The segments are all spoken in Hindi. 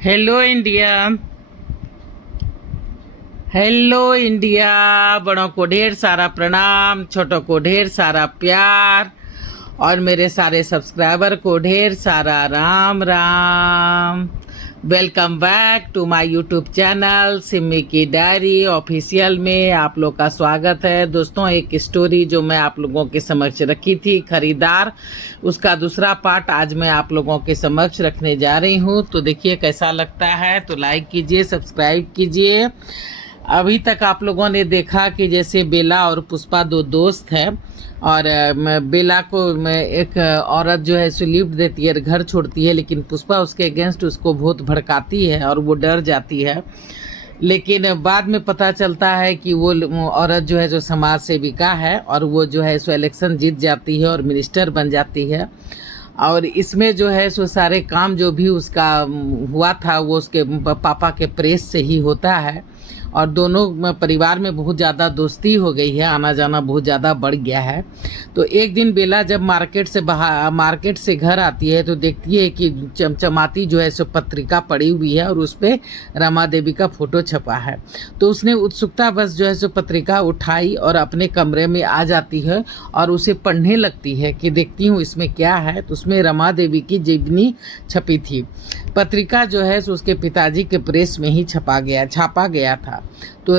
Hello India. Hello India. बड़ों को ढेर सारा प्रणाम, छोटों को ढेर सारा प्यार और मेरे सारे सब्सक्राइबर को ढेर सारा Ram Ram. Welcome back to my YouTube channel Simi की डायरी ऑफिशियल में आप लोग का स्वागत है। दोस्तों, एक स्टोरी जो मैं आप लोगों के समक्ष रखी थी, खरीदार, उसका दूसरा पार्ट आज मैं आप लोगों के समक्ष रखने जा रही हूँ। तो देखिए कैसा लगता है, तो लाइक कीजिए, सब्सक्राइब कीजिए। अभी तक आप लोगों ने देखा कि जैसे बेला और पुष्पा दो दोस्त हैं और बेला को एक औरत जो है सो लिफ्ट देती है, घर छोड़ती है, लेकिन पुष्पा उसके अगेंस्ट उसको बहुत भड़काती है और वो डर जाती है। लेकिन बाद में पता चलता है कि वो औरत जो है जो समाज सेविका है और वो जो है सो इलेक्शन जीत जाती है और मिनिस्टर बन जाती है। और इसमें जो है सो सारे काम जो भी उसका हुआ था वो उसके पापा के प्रेस से ही होता है और दोनों परिवार में बहुत ज़्यादा दोस्ती हो गई है, आना जाना बहुत ज़्यादा बढ़ गया है। तो एक दिन बेला जब मार्केट से घर आती है तो देखती है कि चमचमाती जो है सो पत्रिका पड़ी हुई है और उस पर रमा देवी का फोटो छपा है। तो उसने उत्सुकता बस जो है सो पत्रिका उठाई और अपने कमरे में आ जाती है और उसे पढ़ने लगती है कि देखती हूँ इसमें क्या है। तो उसमें रमा देवी की जीवनी छपी थी। पत्रिका जो है सो उसके पिताजी के प्रेस में ही छापा गया था। तो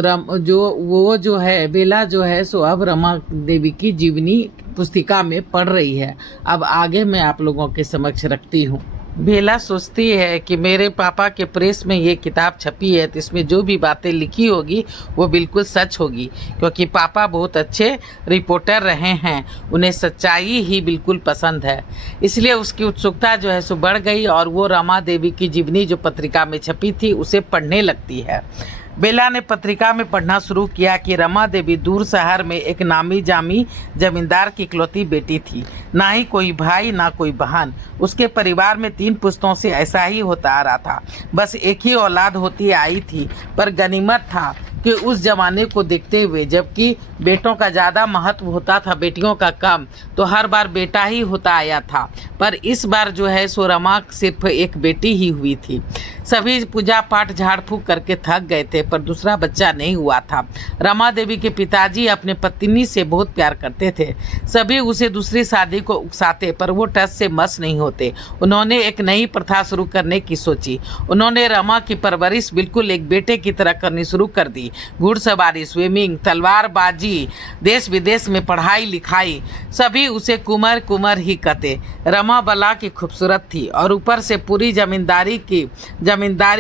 वो जो है बेला जो है सो अब रमा देवी की जीवनी पुस्तिका में पढ़ रही है। अब आगे मैं आप लोगों के समक्ष रखती हूँ। बेला सोचती है कि मेरे पापा के प्रेस में ये किताब छपी है तो इसमें जो भी बातें लिखी होगी वो बिल्कुल सच होगी, क्योंकि पापा बहुत अच्छे रिपोर्टर रहे हैं, उन्हें सच्चाई ही बिल्कुल पसंद है। इसलिए उसकी उत्सुकता जो है सो बढ़ गई और वो रमा देवी की जीवनी जो पत्रिका में छपी थी उसे पढ़ने लगती है। बेला ने पत्रिका में पढ़ना शुरू किया कि रमा देवी दूर शहर में एक नामी जामी जमींदार की इकलौती बेटी थी, ना ही कोई भाई ना कोई बहन। उसके परिवार में 3 पुश्तों से ऐसा ही होता आ रहा था, बस एक ही औलाद होती आई थी। पर गनीमत था कि उस जमाने को देखते हुए जबकि बेटों का ज़्यादा महत्व होता था, बेटियों का कम, तो हर बार बेटा ही होता आया था। पर इस बार जो है सो रमा सिर्फ एक बेटी ही हुई थी। सभी पूजा पाठ झाड़ फूक करके थक गए थे पर दूसरा बच्चा नहीं हुआ था। रमा देवी के पिताजी अपने पत्नी से बहुत प्यार करते थे। सभी उसे दूसरी शादी को उकसाते पर वो टस से मस नहीं होते। उन्होंने एक नई प्रथा शुरू करने की सोची। उन्होंने रमा की परवरिश बिल्कुल एक बेटे की तरह करनी शुरू कर दी। घुड़सवारी, स्विमिंग, तलवारबाजी, देश विदेश में पढ़ाई लिखाई, सभी उसे कुंवर कुंवर ही कहते। रमा बला की खूबसूरत थी और ऊपर से पूरी जमींदारी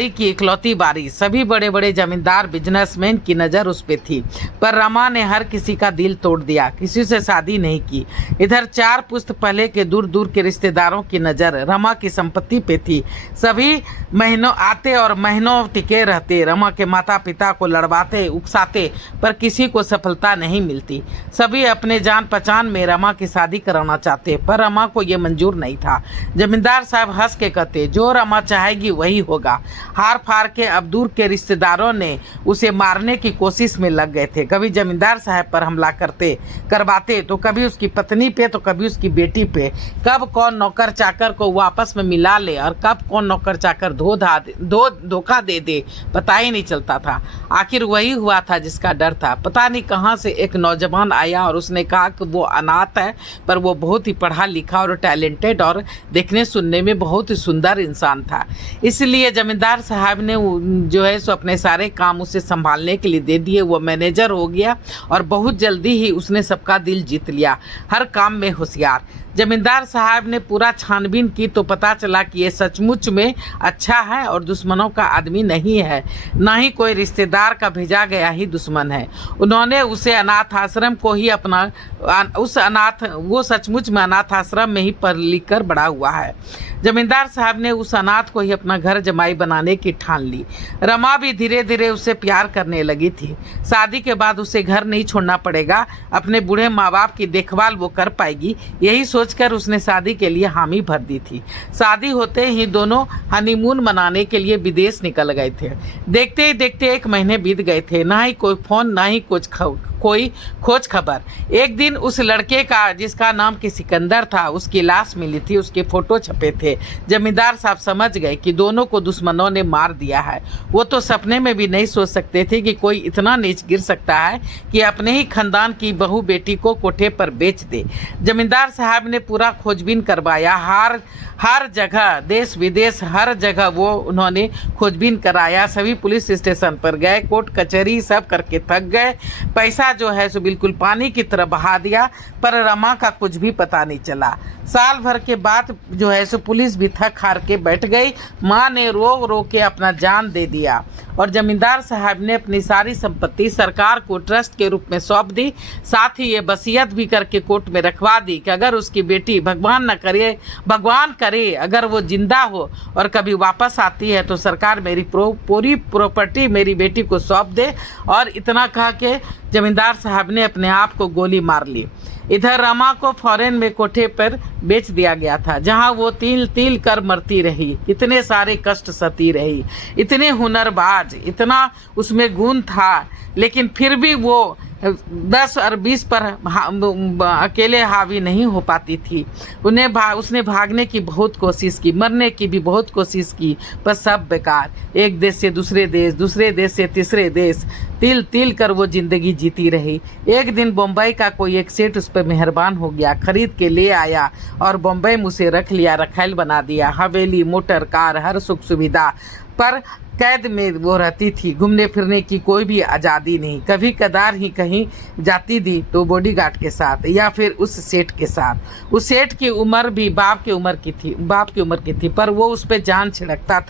की इकलौती बारी। सभी बड़े बड़े जमींदार बिजनेसमैन की नज़र उस पे थी। पर रमा ने हर किसी का दिल तोड़ दिया, किसी से शादी नहीं की। इधर 4 पुश्त पहले के दूर दूर के रिश्तेदारों की नज़र रमा की संपत्ति पे थी। सभी महीनों आते और महीनों टिके रहते, रमा के माता पिता को लड़वाते उकसाते पर किसी को सफलता नहीं मिलती। सभी अपने जान पहचान में रमा की शादी कराना चाहते पर रमा को ये मंजूर नहीं था। जमींदार साहब हंस के कहते, जो रमा चाहेगी वही होगा। हार फार के अब दूर के रिश्तेदारों ने उसे मारने की कोशिश में लग गए थे। कभी जमींदार साहब पर हमला करवाते तो कभी उसकी पत्नी पे तो कभी उसकी बेटी पे। कब कौन नौकर चाकर को वापस में मिला ले और कब कौन नौकर चाकर धोखा दे दे पता ही नहीं चलता था। आखिर वही हुआ था जिसका डर था। पता नहीं कहाँ से एक नौजवान आया और उसने कहा कि वो अनाथ है पर वो बहुत ही पढ़ा लिखा और टैलेंटेड और देखने सुनने में बहुत ही सुंदर इंसान था। इसलिए जमींदार साहब ने जो है सो अपने सारे काम उसे संभालने के लिए दे दिए। वो मैनेजर हो गया और बहुत जल्दी ही उसने सबका दिल जीत लिया, हर काम में होशियार। जमींदार साहब ने पूरा छानबीन की तो पता चला कि ये सचमुच में अच्छा है और दुश्मनों का आदमी नहीं है, ना ही कोई रिश्तेदार का भेजा गया ही दुश्मन है। उन्होंने उसे अनाथ आश्रम को ही वो सचमुच में अनाथ आश्रम में ही पढ़ लिख कर बड़ा हुआ है। जमींदार साहब ने उस अनाथ को ही अपना घर जमाई बनाने की ठान ली। रमा भी धीरे धीरे उससे प्यार करने लगी थी। शादी के बाद उसे घर नहीं छोड़ना पड़ेगा, अपने बूढ़े माँ बाप की देखभाल वो कर पाएगी, यही सोचकर उसने शादी के लिए हामी भर दी थी। शादी होते ही दोनों हनीमून मनाने के लिए विदेश निकल गए थे। देखते ही देखते 1 महीने बीत गए थे। ना ही कोई फोन ना ही कुछ कोई खोज खबर। एक दिन उस लड़के का, जिसका नाम कि सिकंदर था, उसकी लाश मिली थी, उसके फोटो छपे थे। जमींदार साहब समझ गए कि दोनों को दुश्मनों ने मार दिया है। वो तो सपने में भी नहीं सोच सकते थे कि कोई इतना नीच गिर सकता है कि अपने ही खानदान की बहू बेटी को कोठे पर बेच दे। जमींदार साहब ने पूरा खोजबीन करवाया, हर जगह, देश विदेश हर जगह वो उन्होंने खोजबीन कराया। सभी पुलिस स्टेशन पर गए, कोर्ट कचहरी सब करके थक गए। पैसा जो है सो बिल्कुल पानी की तरह बहा दिया, पर रमा का कुछ भी पता नहीं चला। साल भर के बाद जो है सो पुलिस भी थक हार के बैठ गई। माँ ने रो रो के अपना जान दे दिया और जमींदार साहब ने अपनी सारी संपत्ति सरकार को ट्रस्ट के रूप में सौंप दी। साथ ही ये वसीयत भी करके कोर्ट में रखवा दी कि अगर उसकी बेटी, भगवान करे अगर वो जिंदा हो और कभी वापस आती है तो सरकार मेरी पूरी प्रॉपर्टी मेरी बेटी को सौंप दे। और इतना कह के जमींदार साहब ने अपने आप को गोली मार ली। इधर रमा को फॉरेन में कोठे पर बेच दिया गया था, जहां वो तिल तिल कर मरती रही, इतने सारे कष्ट सहती रही, इतने हुनरबाज, इतना उसमें गुण था, लेकिन फिर भी वो 10 और 20 पर अकेले हावी नहीं हो पाती थी। उसने भागने की बहुत कोशिश की, मरने की भी बहुत कोशिश की, पर सब बेकार। एक देश से दूसरे देश, दूसरे देश से तीसरे देश, तिल तिल कर वो जिंदगी जीती रही। एक दिन बम्बई का कोई एक सेठ उस पर मेहरबान हो गया, खरीद के ले आया और बम्बई में उसे रख लिया, रखैल बना दिया। हवेली, मोटर कार, हर सुख सुविधा, पर कैद में वो रहती थी। घूमने फिरने की कोई भी आज़ादी नहीं। कभी कदार ही कहीं जाती थी तो बॉडीगार्ड के साथ या फिर उस सेठ के साथ। उस सेठ की उम्र भी बाप की उम्र की थी, पर वो उस पर जान छिड़कता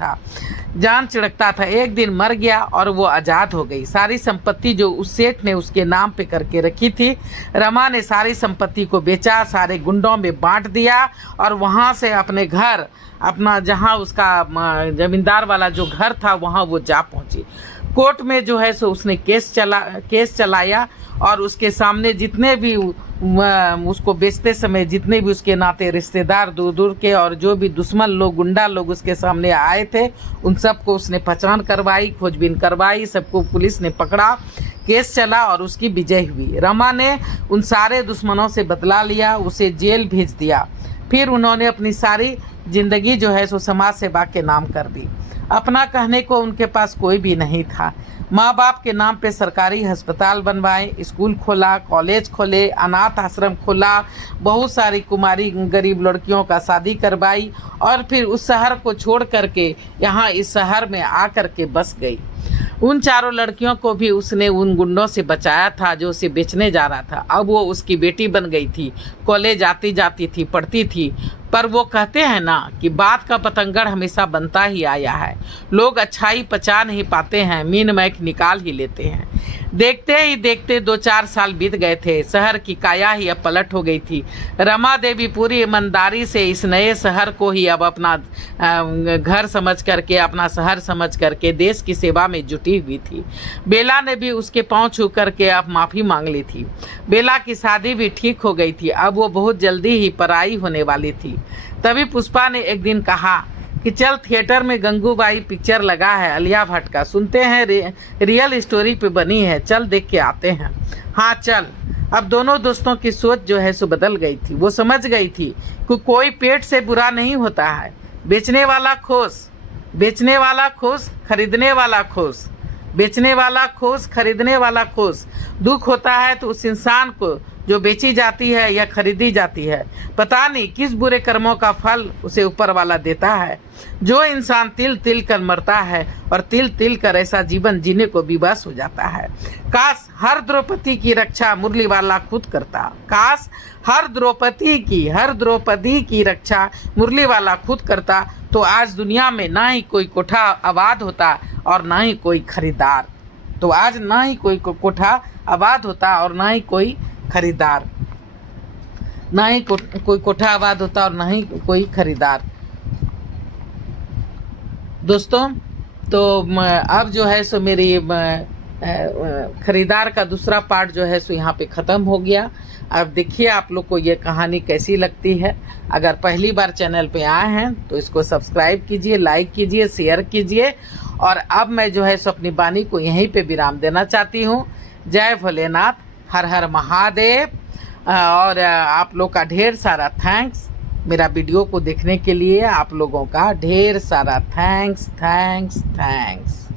था। एक दिन मर गया और वो आज़ाद हो गई। सारी संपत्ति जो उस सेठ ने उसके नाम पे करके रखी थी, रमा ने सारी संपत्ति को बेचा, सारे गुंडों में बांट दिया और वहाँ से अपने घर, अपना जहाँ उसका जमींदार वाला जो घर था वहाँ वो जा पहुँची। कोर्ट में जो है सो उसने केस चलाया और उसके सामने जितने भी उसको बेचते समय जितने भी उसके नाते रिश्तेदार दूर दूर के और जो भी दुश्मन लोग, गुंडा लोग उसके सामने आए थे, उन सबको उसने पहचान करवाई, खोजबीन करवाई, सबको पुलिस ने पकड़ा, केस चला और उसकी विजय हुई। रमा ने उन सारे दुश्मनों से बदला लिया, उसे जेल भेज दिया। फिर उन्होंने अपनी सारी जिंदगी जो है सो समाज सेवा के नाम कर दी। अपना कहने को उनके पास कोई भी नहीं था। माँ बाप के नाम पे सरकारी अस्पताल बनवाए, स्कूल खोला, कॉलेज खोले, अनाथ आश्रम खोला, बहुत सारी कुमारी गरीब लड़कियों का शादी करवाई और फिर उस शहर को छोड़ करके यहाँ इस शहर में आ करके बस गई। उन चारों लड़कियों को भी उसने उन गुंडों से बचाया था जो उसे बेचने जा रहा था। अब वो उसकी बेटी बन गई थी, कॉलेज आती जाती थी, पढ़ती थी। पर वो कहते हैं ना कि बात का पतंगड़ हमेशा बनता ही आया है। लोग अच्छाई पचा नहीं पाते हैं, मीन मैक निकाल ही लेते हैं। देखते ही देखते 2-4 साल बीत गए थे। शहर की काया ही अब पलट हो गई थी। रमा देवी पूरी ईमानदारी से इस नए शहर को ही अब अपना घर समझ करके, अपना शहर समझ करके देश की सेवा में जुटी हुई थी। बेला ने भी उसके पांव छू करके अब माफ़ी मांग ली थी। बेला की शादी भी ठीक हो गई थी, अब वो बहुत जल्दी ही पराई होने वाली थी। तभी पुष्पा ने एक दिन कहा कि चल थिएटर में गंगूबाई पिक्चर लगा है आलिया भट्ट का, सुनते हैं रियल स्टोरी पे बनी है, चल देख के आते हैं। हाँ चल। अब दोनों दोस्तों की सोच जो है सो बदल गई थी। वो समझ गई थी कि कोई पेट से बुरा नहीं होता है। बेचने वाला खुश, बेचने वाला खुश, खरीदने वाला खुश, बेचने वाला खुश, खरीदने वाला खुश। दुख होता है तो उस इंसान को जो बेची जाती है या खरीदी जाती है, पता नहीं किस बुरे कर्मों का फल उसे ऊपर वाला देता है। जो इंसान तिल तिल कर मरता है और तिल तिल कर ऐसा जीवन जीने को विवश हो जाता है। काश हर द्रौपदी की रक्षा मुरलीवाला खुद करता। काश हर द्रौपदी की रक्षा मुरलीवाला खुद करता, तो आज दुनिया में ना ही कोई कोठा आबाद होता और ना ही कोई खरीदार। तो आज ना ही कोई कोठा आबाद होता और ना ही कोई खरीदार, ना ही कोई कोठा आबाद होता और ना ही कोई खरीदार। दोस्तों, तो अब जो है सो मेरी खरीदार का दूसरा पार्ट जो है सो यहाँ पे ख़त्म हो गया। अब देखिए आप लोग को ये कहानी कैसी लगती है। अगर पहली बार चैनल पे आए हैं तो इसको सब्सक्राइब कीजिए, लाइक कीजिए, शेयर कीजिए। और अब मैं जो है सो अपनी वाणी को यहीं पे विराम देना चाहती हूँ। जय भोलेनाथ, हर हर महादेव। और आप लोग का ढेर सारा थैंक्स, मेरा वीडियो को देखने के लिए आप लोगों का ढेर सारा थैंक्स थैंक्स थैंक्स।